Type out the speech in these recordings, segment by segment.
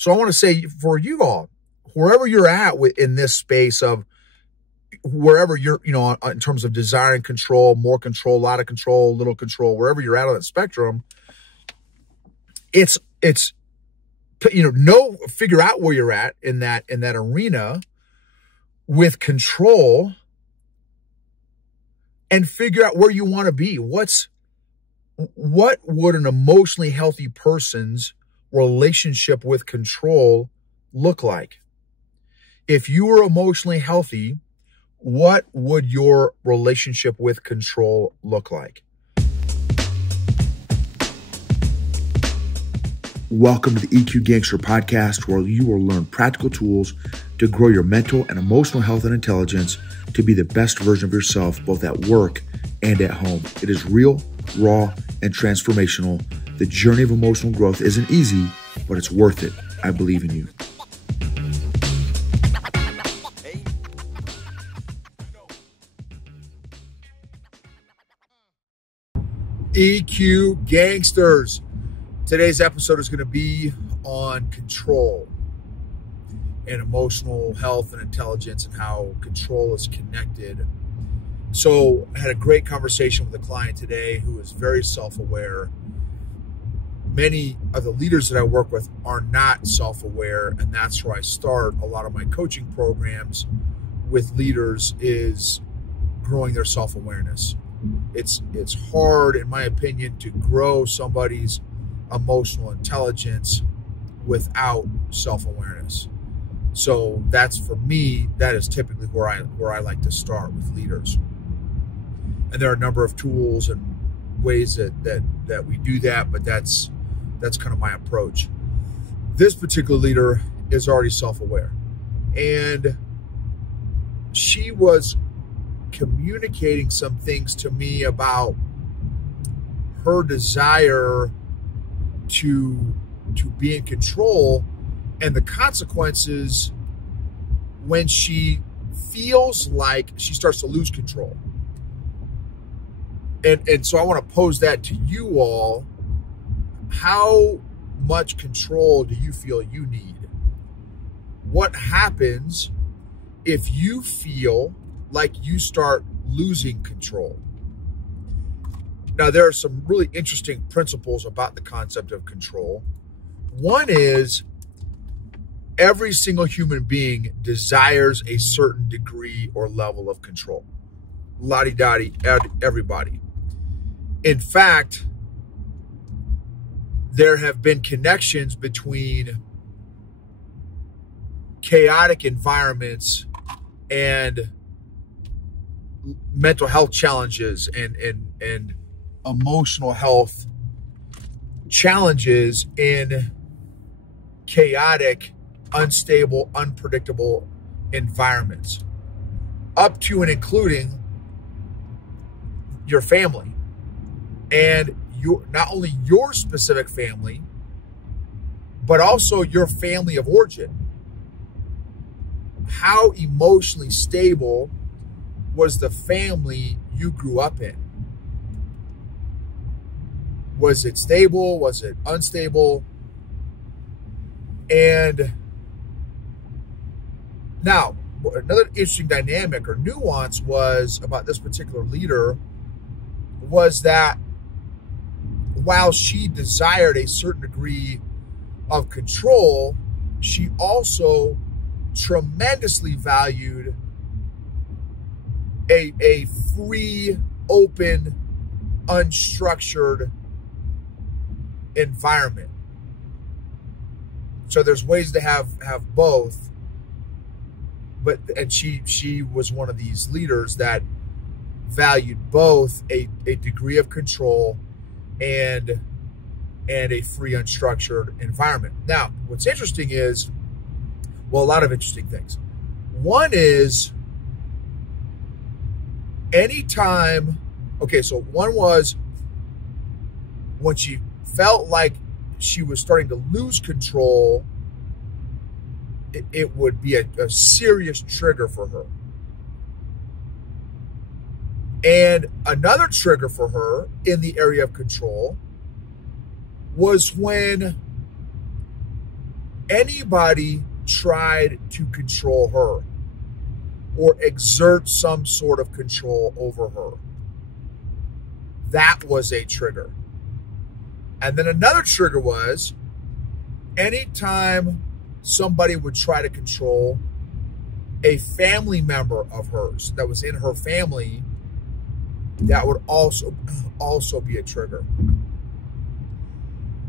So I want to say for you all, wherever you're at in this space of wherever you're, in terms of desiring control, more control, a lot of control, little control, wherever you're at on that spectrum, it's figure out where you're at in that arena with control, and figure out where you want to be. What would an emotionally healthy person's relationship with control look like? If you were emotionally healthy, what would your relationship with control look like? Welcome to the EQ Gangster podcast, where you will learn practical tools to grow your mental and emotional health and intelligence to be the best version of yourself, both at work and at home. It is real, raw, and transformational. The journey of emotional growth isn't easy, but it's worth it. I believe in you. EQ Gangsters. Today's episode is going to be on control and emotional health and intelligence and how control is connected. So I had a great conversation with a client today who is very self-aware. Many of the leaders that I work with are not self-aware, and that's where I start a lot of my coaching programs with leaders, is growing their self-awareness. It's hard, in my opinion, to grow somebody's emotional intelligence without self-awareness. So that's, for me, that is typically where I like to start with leaders. And there are a number of tools and ways that we do that, but that's kind of my approach. This particular leader is already self-aware, and she was communicating some things to me about her desire to be in control and the consequences when she feels like she starts to lose control. And so I want to pose that to you all. How much control do you feel you need? What happens if you feel like you start losing control? Now, there are some really interesting principles about the concept of control. One is every single human being desires a certain degree or level of control. La-di-da-di, everybody. In fact, there have been connections between chaotic environments and mental health challenges and emotional health challenges in chaotic, unstable, unpredictable environments, up to and including your family, and not only your specific family, but also your family of origin. How emotionally stable was the family you grew up in? Was it stable? Was it unstable? And now, another interesting dynamic or nuance was about this particular leader was that while she desired a certain degree of control, she also tremendously valued a free, open, unstructured environment. So there's ways to have both, and she was one of these leaders that valued both a degree of control and a free, unstructured environment. Now, what's interesting is, well, a lot of interesting things. One is one was when she felt like she was starting to lose control, it would be a serious trigger for her. And another trigger for her in the area of control was when anybody tried to control her or exert some sort of control over her, that was a trigger. And then another trigger was anytime somebody would try to control a family member of hers that was in her family, that would also be a trigger.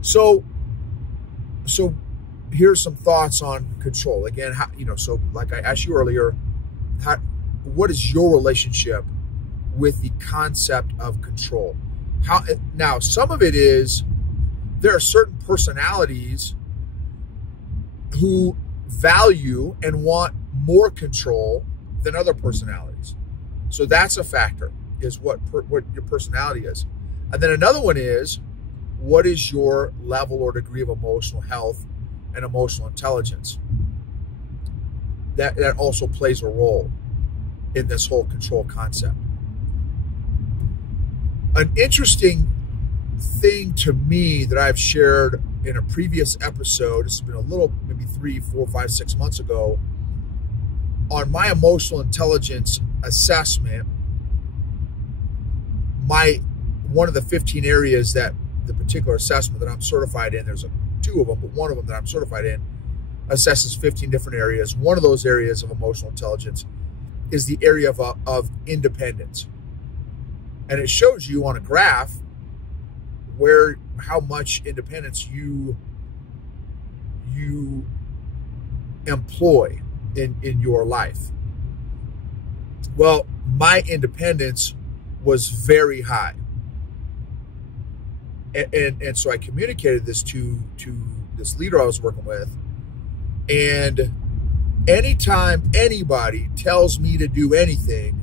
So here's some thoughts on control. Again, so like I asked you earlier, what is your relationship with the concept of control? Now, some of it is there are certain personalities who value and want more control than other personalities. So that's a factor, is what your personality is. And then another one is, what is your level or degree of emotional health and emotional intelligence? That also plays a role in this whole control concept. An interesting thing to me that I've shared in a previous episode, this has been a little, maybe 3, 4, 5, 6 months ago, on my emotional intelligence assessment, one of the 15 areas that the particular assessment that I'm certified in, there's 2 of them, but one of them that I'm certified in assesses 15 different areas. One of those areas of emotional intelligence is the area of independence. And it shows you on a graph how much independence you employ in your life. Well, my independence was very high. And so I communicated this to this leader I was working with. And anytime anybody tells me to do anything,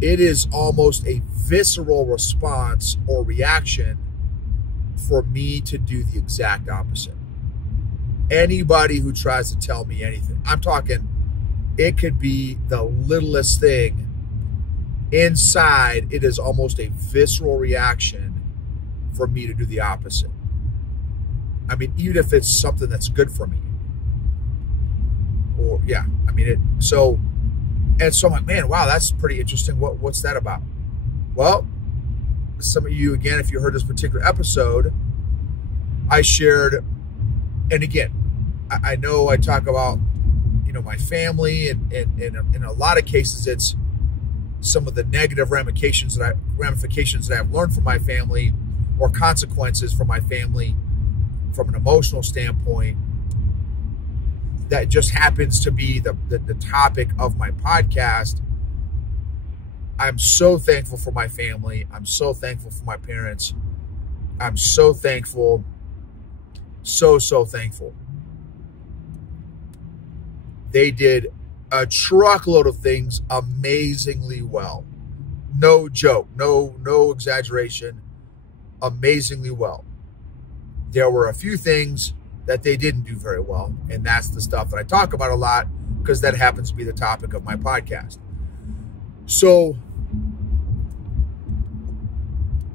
it is almost a visceral response or reaction for me to do the exact opposite. Anybody who tries to tell me anything, I'm talking, it could be the littlest thing. Inside, it is almost a visceral reaction for me to do the opposite. I mean, even if it's something that's good for me. Or, yeah, I mean, so I'm like, man, wow, that's pretty interesting. What's that about? Well, some of you, again, if you heard this particular episode, I shared, and again, I know I talk about, my family, and in a lot of cases, it's some of the negative ramifications that I've learned from my family, or consequences from my family from an emotional standpoint. That just happens to be the topic of my podcast. I'm so thankful for my family. I'm so thankful for my parents. I'm so thankful. So thankful. They did a truckload of things amazingly well. No joke, no exaggeration. Amazingly well. There were a few things that they didn't do very well, and that's the stuff that I talk about a lot because that happens to be the topic of my podcast. So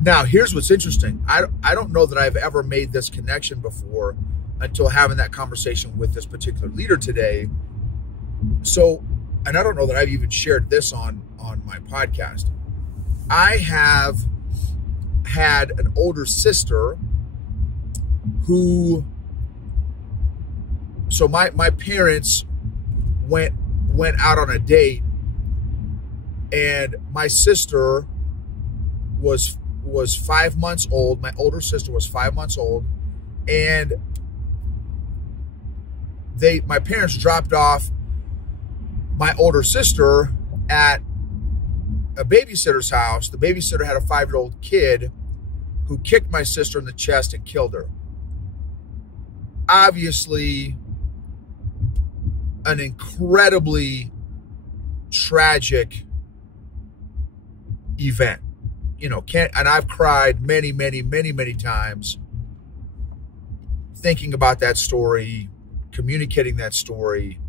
now here's what's interesting. I don't know that I've ever made this connection before until having that conversation with this particular leader today. So, and I don't know that I've even shared this on my podcast. I have had an older sister who, so my parents went out on a date, and my sister was 5 months old. My older sister was 5 months old, and my parents dropped off my older sister at a babysitter's house. The babysitter had a 5-year-old kid who kicked my sister in the chest and killed her. Obviously, an incredibly tragic event. And I've cried many times thinking about that story, communicating that story.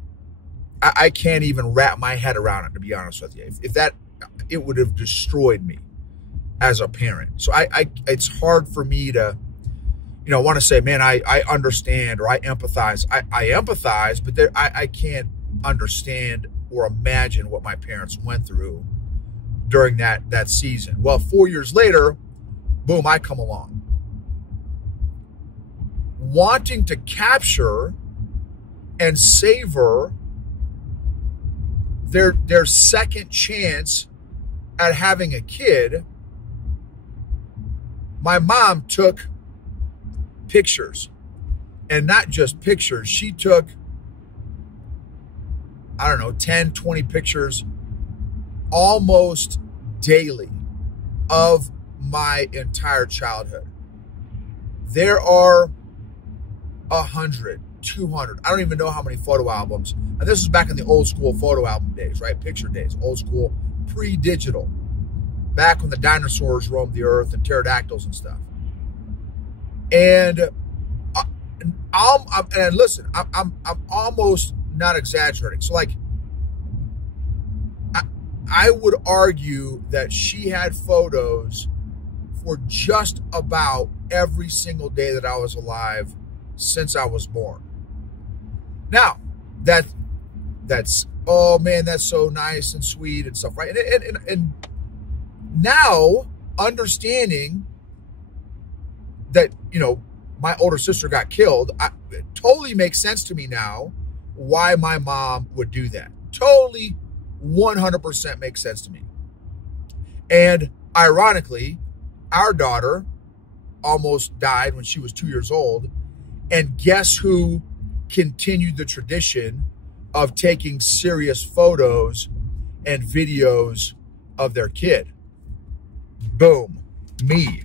I can't even wrap my head around it, to be honest with you. If that, it would have destroyed me as a parent. So it's hard for me to, want to say, man, I understand, or I empathize. I empathize, but I can't understand or imagine what my parents went through during that season. Well, 4 years later, boom, I come along, wanting to capture and savor their second chance at having a kid. My mom took pictures, and not just pictures. She took, 10, 20 pictures almost daily of my entire childhood. There are 100, 200. I don't even know how many photo albums. And this is back in the old school photo album days, right? Picture days, old school, pre-digital. Back when the dinosaurs roamed the earth and pterodactyls and stuff. And I'm almost not exaggerating. So like, I would argue that she had photos for just about every single day that I was alive since I was born. Now, that's oh man, that's so nice and sweet and stuff, right? And now understanding that, my older sister got killed, it totally makes sense to me now why my mom would do that. Totally 100% makes sense to me. And ironically, our daughter almost died when she was 2 years old. And guess who continued the tradition of taking serious photos and videos of their kid? Boom, me.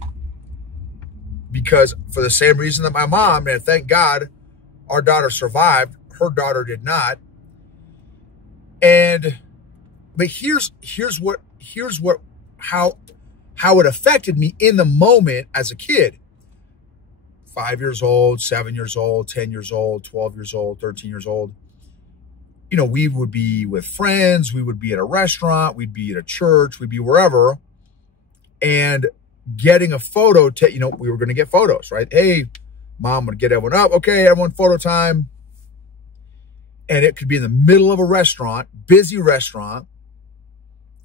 Because for the same reason that my mom, and thank God our daughter survived, her daughter did not. But here's how it affected me in the moment as a kid. 5 years old, 7 years old, 10 years old, 12 years old, 13 years old. We would be with friends, we would be at a restaurant, we'd be at a church, we'd be wherever, and getting a photo, we were going to get photos, right? Hey, mom would get everyone up. Okay, everyone, photo time. And it could be in the middle of a restaurant, busy restaurant,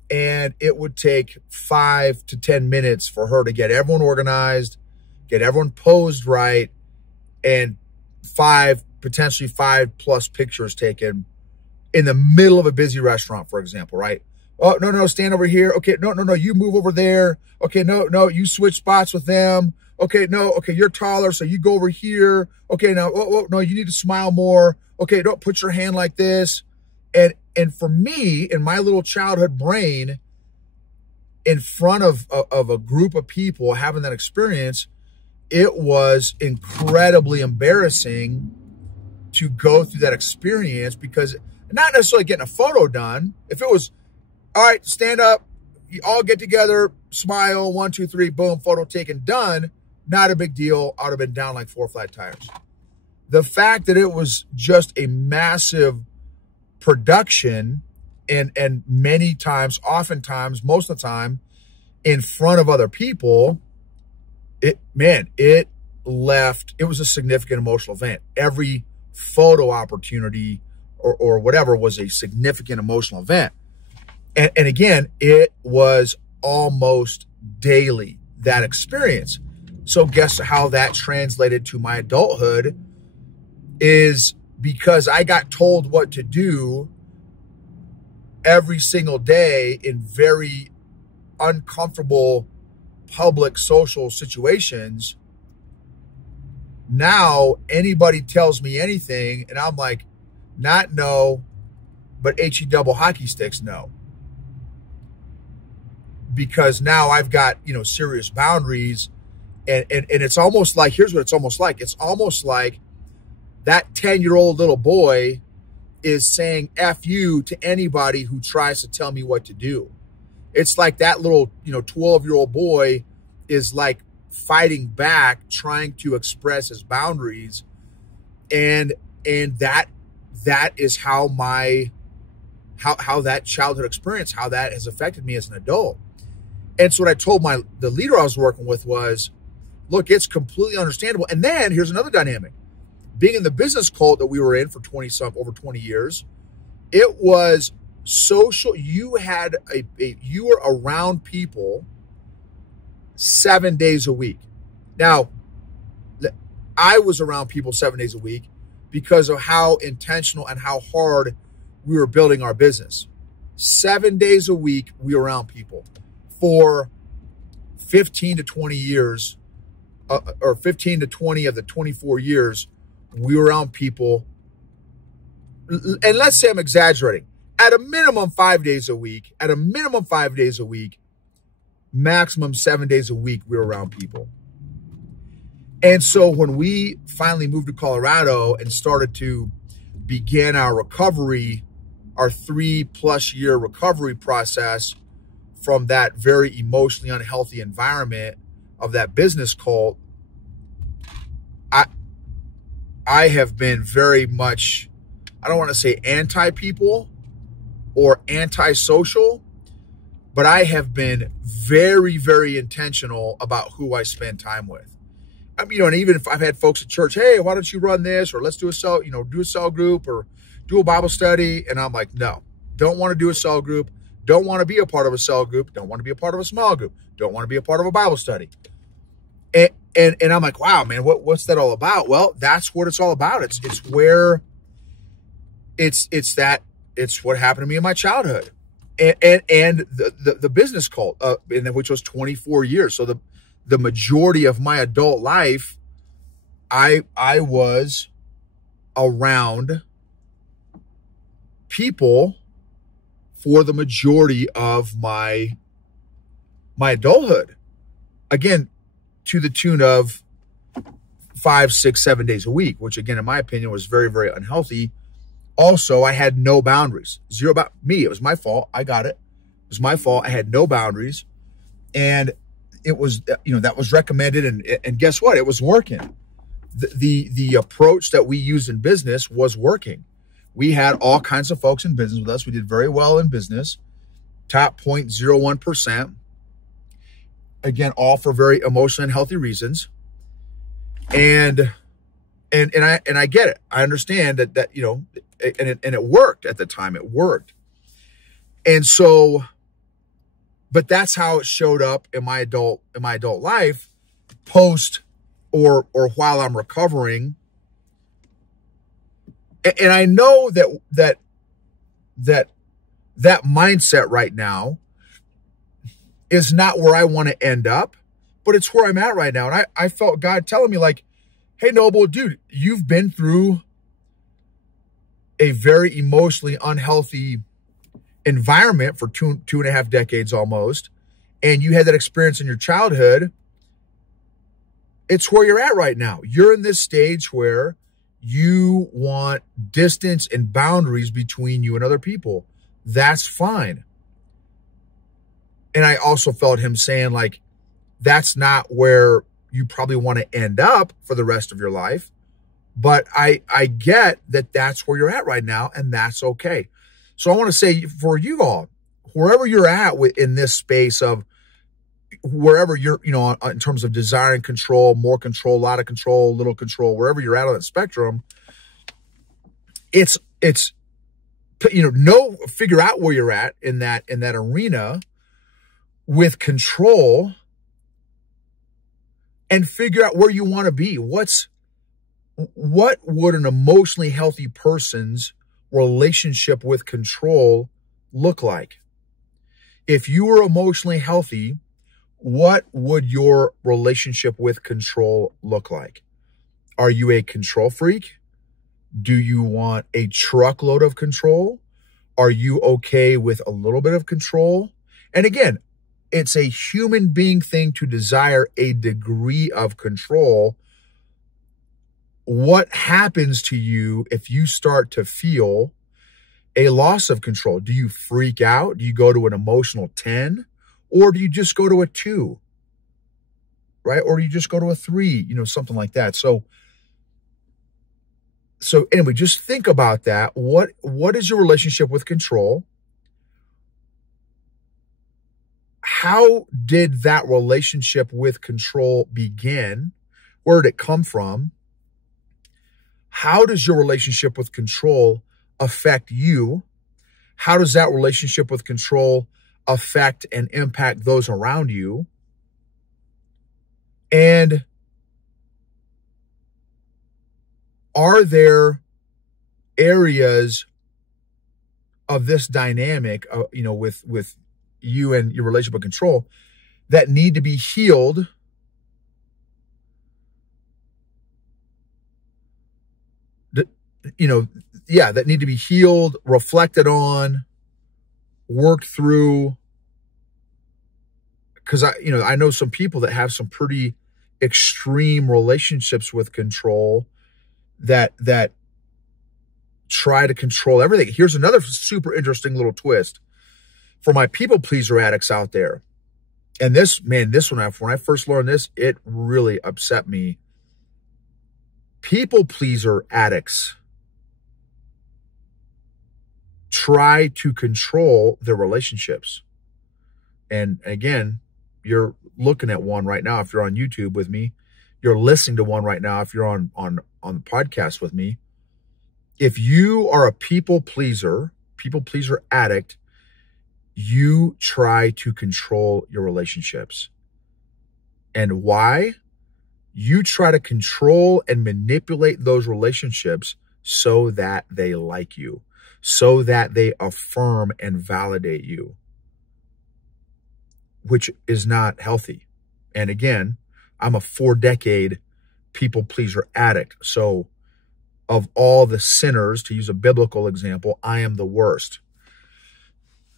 and it would take 5 to 10 minutes for her to get everyone organized, get everyone posed right, and potentially 5+ pictures taken in the middle of a busy restaurant, for example, right? Oh, no, stand over here. Okay, no, you move over there. Okay, no, you switch spots with them. Okay, you're taller, so you go over here. Okay, now, no, you need to smile more. Okay, don't put your hand like this. And for me, in my little childhood brain, in front of a group of people having that experience, it was incredibly embarrassing to go through that experience, because not necessarily getting a photo done. If it was, all right, stand up, you all get together, smile, 1, 2, 3, boom, photo taken, done, not a big deal. I would have been down like 4 flat tires. The fact that it was just a massive production, and many times, oftentimes, most of the time, in front of other people, it was a significant emotional event. Every photo opportunity or whatever was a significant emotional event. And again, it was almost daily, that experience. So guess how that translated to my adulthood is because I got told what to do every single day in very uncomfortable public social situations. Now anybody tells me anything and I'm like, not no, but HE double hockey sticks no. Because now I've got, serious boundaries, and it's almost like, here's what it's almost like. It's almost like that 10-year-old little boy is saying F you to anybody who tries to tell me what to do. It's like that little, 12-year-old boy is like fighting back, trying to express his boundaries. And that is how that childhood experience, how that has affected me as an adult. And so what I told the leader I was working with was, Look, it's completely understandable. And then here's another dynamic. Being in the business cult that we were in for over 20 years, it was social. You were around people 7 days a week. Now, I was around people 7 days a week because of how intentional and how hard we were building our business. 7 days a week, we were around people for 15 to 20 years, or 15 to 20 of the 24 years, we were around people. And let's say I'm exaggerating. At a minimum 5 days a week, maximum 7 days a week, we were around people. And so when we finally moved to Colorado and started to begin our recovery, our 3+ year recovery process from that very emotionally unhealthy environment of that business cult, I have been very much, I don't want to say anti-people or anti-social, but I have been very, very intentional about who I spend time with. I mean, and even if I've had folks at church, hey, why don't you run this, or let's do a cell, do a cell group or do a Bible study. And I'm like, no, don't want to do a cell group. Don't want to be a part of a cell group. Don't want to be a part of a small group. Don't want to be a part of a Bible study. And I'm like, wow, man, what's that all about? Well, that's what it's all about. It's what happened to me in my childhood, and the business cult, which was 24 years. So the majority of my adult life, I was around people for the majority of my adulthood. Again, to the tune of 5, 6, 7 days a week, which again, in my opinion, was very, very unhealthy. Also, I had no boundaries. Zero about me. It was my fault. I got it. It was my fault. I had no boundaries. And it was, that was recommended. And guess what? It was working. The approach that we use in business was working. We had all kinds of folks in business with us. We did very well in business, top 0.01%. Again, all for very emotional and healthy reasons. And I get it. I understand that and it worked at the time. It worked. And so, but that's how it showed up in my adult life, post or while I'm recovering. And I know that mindset right now is not where I want to end up, but it's where I'm at right now. And I felt God telling me like, hey, Noble, dude, you've been through a very emotionally unhealthy environment for two and a half decades almost, and you had that experience in your childhood. It's where you're at right now. You're in this stage where you want distance and boundaries between you and other people. That's fine. And I also felt him saying like, that's not where you probably want to end up for the rest of your life. But I get that that's where you're at right now, and that's okay. So I want to say for you all, wherever you're at in this space of wherever you're, in terms of desiring control, more control, a lot of control, little control, wherever you're at on that spectrum, figure out where you're at in that arena with control, and figure out where you want to be. What would an emotionally healthy person's relationship with control look like? If you were emotionally healthy, what would your relationship with control look like? Are you a control freak? Do you want a truckload of control? Are you okay with a little bit of control? And again, it's a human being thing to desire a degree of control. What happens to you if you start to feel a loss of control? Do you freak out? Do you go to an emotional 10? Or do you just go to a 2? Right? Or do you just go to a 3? Something like that. So anyway, just think about that. What is your relationship with control? how did that relationship with control begin? Where did it come from? How does your relationship with control affect you? How does that relationship with control affect and impact those around you? And are there areas of this dynamic, with you and your relationship with control that need to be healed? That need to be healed, reflected on, worked through. Because I know some people that have some pretty extreme relationships with control that try to control everything. Here's another super interesting little twist for my people pleaser addicts out there. And this one, when I first learned this, it really upset me. People pleaser addicts try to control their relationships. And again, you're looking at one right now if you're on YouTube with me. You're listening to one right now if you're on the podcast with me. If you are a people pleaser addict, you try to control your relationships. And why? You try to control and manipulate those relationships so that they like you, so that they affirm and validate you, which is not healthy. And again, I'm a 4-decade people pleaser addict. So of all the sinners, to use a biblical example, I am the worst.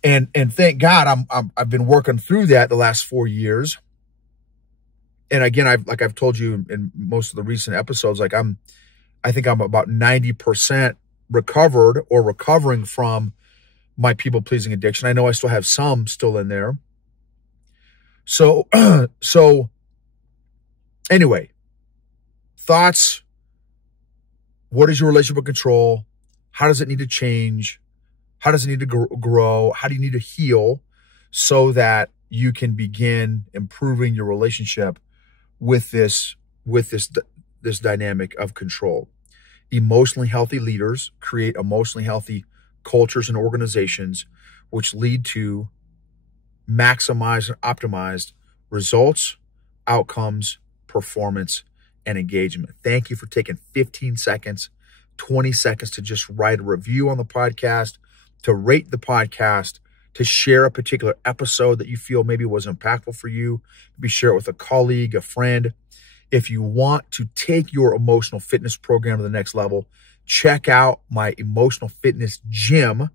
And thank God I've been working through that the last 4 years. And again, I've told you in most of the recent episodes, I think I'm about 90% recovered or recovering from my people pleasing addiction. I know I still have some still in there. So anyway, thoughts. What is your relationship with control? How does it need to change? How does it need to grow? How do you need to heal so that you can begin improving your relationship with this dynamic of control? Emotionally healthy leaders create emotionally healthy cultures and organizations, which lead to maximized and optimized results, outcomes, performance, and engagement. Thank you for taking 15 seconds, 20 seconds to just write a review on the podcast, to rate the podcast, to share a particular episode that you feel maybe was impactful for you. Maybe share it with a colleague, a friend. If you want to take your emotional fitness program to the next level, check out my emotional fitness gym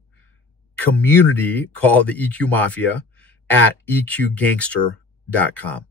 community called the EQ Mafia at eqgangster.com.